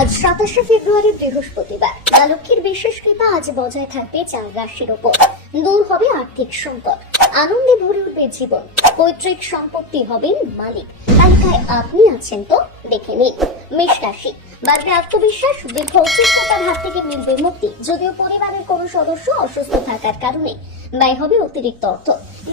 আজ 27শে ফেব্রুয়ারি বৃহস্পতিবার। মা লক্ষ্মীর বিশেষ কৃপা আজ বজায় থাকবে 4 রাশির ওপর। দূর হবে আর্থিক সংকট, আনন্দে ভরে উঠবে জীবন, পৈতৃক সম্পত্তি হবেন মালিক। তালিকায় আপনি আছেন তো দেখে নিন। মেষ রাশি, বাড়বে আত্মবিশ্বাস, দীর্ঘ অসুস্থতার হাত থেকে মিলবে মুক্তি। যদিও পরিবারের কোনো সদস্য অসুস্থ থাকার কারণে ব্যয় হবে অতিরিক্ত অর্থ।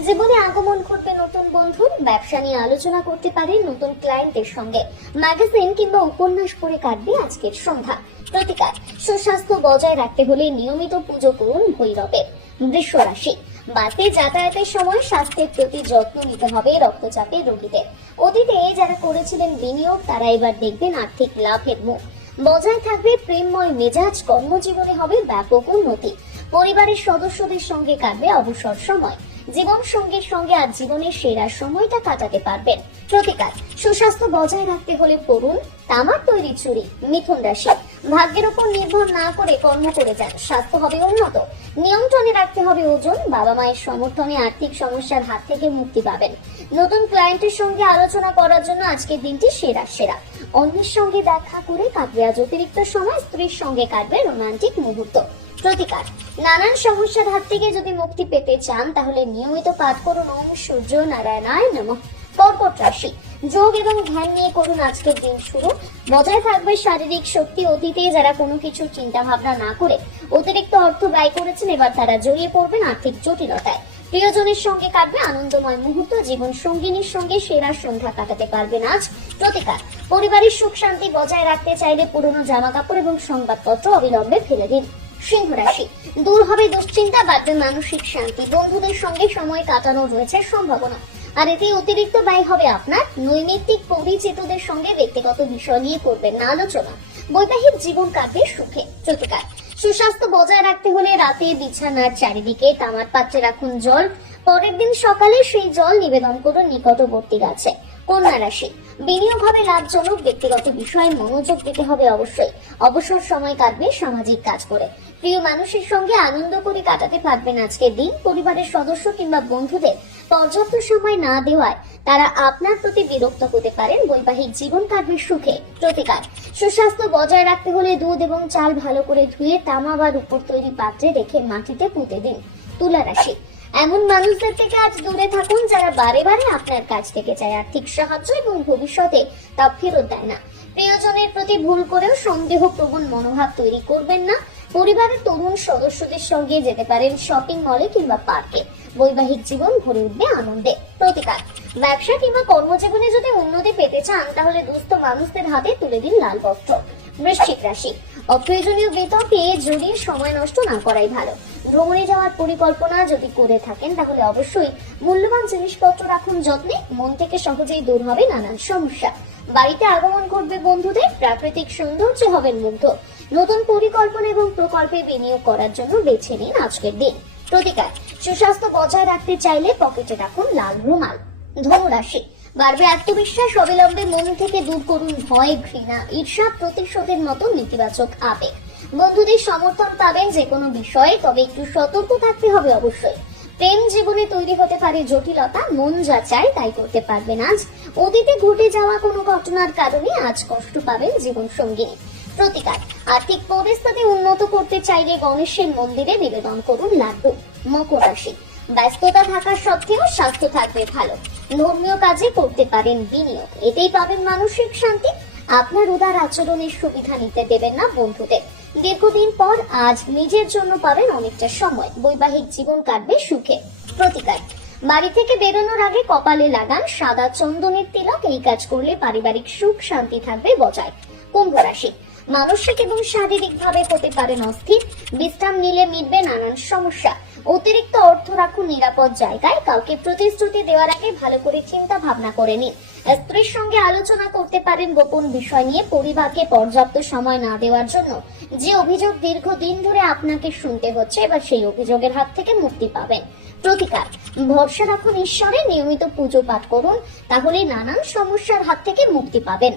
জীবনে আগমন করবে নতুন বন্ধুর, ব্যবসা নিয়ে আলোচনা করতে পারেন নতুন ক্লায়েন্টের সঙ্গে। ম্যাগাজিন কিংবা উপন্যাস পড়ে কাটবে আজকের সন্ধ্যা। প্রতিকার, সুস্বাস্থ্য বজায় রাখতে হলে নিয়মিত পুজো করুন ভৈরবের। বৃষ রাশি, বাসে যাতায়াতের সময় স্বাস্থ্যের প্রতি যত্ন নিতে হবে রক্তচাপের রোগীদের। অতীতে যারা করেছিলেন বিনিয়োগ, তারা এবার দেখবেন আর্থিক লাভের মুখ। বজায় থাকবে প্রেমময় মেজাজ, কর্মজীবনে হবে ব্যাপক উন্নতি। পরিবারের সদস্যদের সঙ্গে কাটবে অবসর সময়। জীবন সঙ্গীর সঙ্গে আজ জীবনের সেরা সময়টা কাটাতে পারবেন। প্রতিকার, সুস্বাস্থ্য বজায় রাখতে হলে পড়ুন তামার তৈরি চুড়ি। মিথুন রাশি, ভাগ্যের উপর নির্ভর না করে কর্ম করে যান, স্বাস্থ্য হবে উন্নত। নিয়ন্ত্রণে রাখতে হবে ওজন, বাবা মায়ের সমর্থনে আর্থিক সমস্যার হাত থেকে মুক্তি পাবেন। নতুন ক্লায়েন্টের সঙ্গে আলোচনা করার জন্য আজকের দিনটি সেরা। অন্যের সঙ্গে দেখা করে কাটবে আজ অতিরিক্ত সময়। স্ত্রীর সঙ্গে কাটবে রোমান্টিক মুহূর্ত। প্রতিকার, নানান সমস্যার হাত থেকে যদি মুক্তি পেতে চান তাহলে নিয়মিত পাঠ করুন ওম সূর্য নারায়ণায় নমঃ। কর্কট রাশি, যোগ এবং ধ্যান নিয়ে করুন আজকের দিন শুরু। বজায় থাকবে শারীরিক শক্তি। অতীতে যারা কোনো কিছু চিন্তা ভাবনা না করে অতিরিক্ত অর্থ ব্যয় করেছেন, এবার তারা জড়িয়ে পড়বেন আর্থিক জটিলতায়। প্রিয়জনের সঙ্গে কাটবে আনন্দময় মুহূর্ত। জীবন সঙ্গিনীর সঙ্গে সেরা সন্ধ্যা কাটাতে পারবেন আজ। প্রতিকার, পরিবারের সুখ শান্তি বজায় রাখতে চাইলে পুরনো জামা কাপড় এবং সংবাদপত্র অবিলম্বে ফেলে দিন। সিংহ রাশি, দূর হবে দুশ্চিন্তা, বাড়বে মানসিক শান্তি। বন্ধুদের সঙ্গে সময় কাটানোর রয়েছে সম্ভাবনা, আর এতে অতিরিক্ত ব্যয় হবে আপনার। নৈমিত্তিক পরিচিতদের সঙ্গে ব্যক্তিগত বিষয় নিয়ে করবেন না আলোচনা। বৈবাহিক জীবন কাটবে সুখে। প্রতিকার, সুস্বাস্থ্য বজায় রাখতে হলে রাতে বিছানার চারিদিকে তামার পাত্রে রাখুন জল। পরের দিন সকালে সেই জল নিবেদন করুন নিকটবর্তী গাছে। কন্যা রাশি, বিনিয়োগ হবে লাভজনক। ব্যক্তিগত বিষয়ে মনোযোগ দিতে হবে অবশ্যই। অবসর সময় কাটবে সামাজিক কাজ করে। প্রিয় মানুষের সঙ্গে আনন্দ করে কাটাতে পারবেন আজকের দিন। পরিবারের সদস্য কিংবা বন্ধুদের পর্যাপ্ত সময় না দেওয়ায় তারা আপনার প্রতি বিরক্ত হতে পারেন। বৈবাহিক জীবন কাটবে সুখে। প্রতিকার, সুস্বাস্থ্য বজায় রাখতে হলে দুধ এবং চাল ভালো করে ধুয়ে তামা বা রূপোর তৈরি পাত্রে রেখে মাটিতে পুঁতে দিন। তুলা রাশি, এমন মানুষদের থেকে আজ দূরে থাকুন যারা বারে বারে আপনার কাছ থেকে চায় আর্থিক সাহায্য এবং ভবিষ্যতে তা ফেরত দেয় না। প্রিয়জনের প্রতি ভুল করেও সন্দেহ প্রবণ মনোভাব তৈরি করবেন না। পরিবারের তরুণ সদস্যদের সঙ্গে যেতে পারেন শপিং মলে কিংবা পার্কে। বৈবাহিক জীবন ভরে উঠবে আনন্দে। প্রতিকার, ব্যবসা কিংবা কর্মজীবনে যদি উন্নতি পেতে চান তাহলে দুস্থ মানুষদের হাতে তুলে দিন লাল বস্ত্র। বৃশ্চিক রাশি, অপ্রয়োজনীয় বিতর্কে জড়িয়ে সময় নষ্ট না করাই ভালো। ভ্রমণে যাওয়ার পরিকল্পনা যদি করে থাকেন তাহলে অবশ্যই মূল্যবান জিনিসপত্র রাখুন যত্নে। মন থেকে সহজেই দূর হবে নানান সমস্যা। বাড়িতে আগমন করবে বন্ধুদের, প্রাকৃতিক সৌন্দর্য হবেন মুগ্ধ। নতুন পরিকল্পনা এবং প্রকল্পে বিনিয়োগ করার জন্য বেছে নিন আজকের দিন। প্রতিকার, সুস্বাস্থ্য বজায় রাখতে চাইলে পকেটে রাখুন লাল রুমাল। ধনু রাশি, বাড়বে আত্মবিশ্বাস। অবিলম্বে মন থেকে দূর করুন ভয়, ঘৃণা, ঈর্ষা, প্রতিশোধের মতো নেতিবাচক আবেগ। বন্ধুদের সমর্থন পাবেন যে কোনো বিষয়ে, তবে একটু সতর্ক থাকতে হবে অবশ্যই। প্রেম জীবনে তৈরি হতে পারে জটিলতা। মন যা চায় তাই করতে পারবেন আজ। অতীতে ঘটে যাওয়া কোনো ঘটনার কারণে আজ কষ্ট পাবেন জীবন সঙ্গিনী। প্রতিকার, আর্থিক পরিস্থিতি উন্নত করতে চাইলে গণেশের মন্দিরে নিবেদন করুন লাড্ডু। মকর রাশি, ব্যস্ততা থাকা সত্ত্বেও স্বাস্থ্য থাকবে ভালো। ধর্মীয় কাজে করতে পারেন বিনিয়োগ, এতেই পাবেন মানসিক শান্তি। আপনার উদার আচরণের সুবিধা নিতে দেবেন না বন্ধুদের। দীর্ঘদিন পর আজ নিজের জন্য পাবেন অনেকটা সময়। বৈবাহিক জীবন কাটবে সুখে। প্রতিকার, বাড়ি থেকে বেরোনোর আগে কপালে লাগান সাদা চন্দনের তিলক। এই কাজ করলে পারিবারিক সুখ শান্তি থাকবে বজায়। কুম্ভ রাশি, মানসিক এবং শারীরিক ভাবে হতে পারেন অস্থির। বিশ্রাম নিলে মিটবে নানান সমস্যা। অতিরিক্ত অর্থ রাখুন নিরাপদ জায়গায়। কাউকে প্রতিশ্রুতি দেওয়ার আগে ভালো করে চিন্তা ভাবনা করে নিন। স্ত্রীর সঙ্গে আলোচনা করতে পারেন গোপন বিষয় নিয়ে। পরিবারকে পর্যাপ্ত সময় না দেওয়ার জন্য যে অভিযোগ দীর্ঘদিন ধরে আপনাকে শুনতে হচ্ছে, এবার সেই অভিযোগের হাত থেকে মুক্তি পাবেন। প্রতিকার, ভরসা রাখুন ঈশ্বরে। নিয়মিত পুজো পাঠ করুন, তাহলে নানান সমস্যার হাত থেকে মুক্তি পাবেন।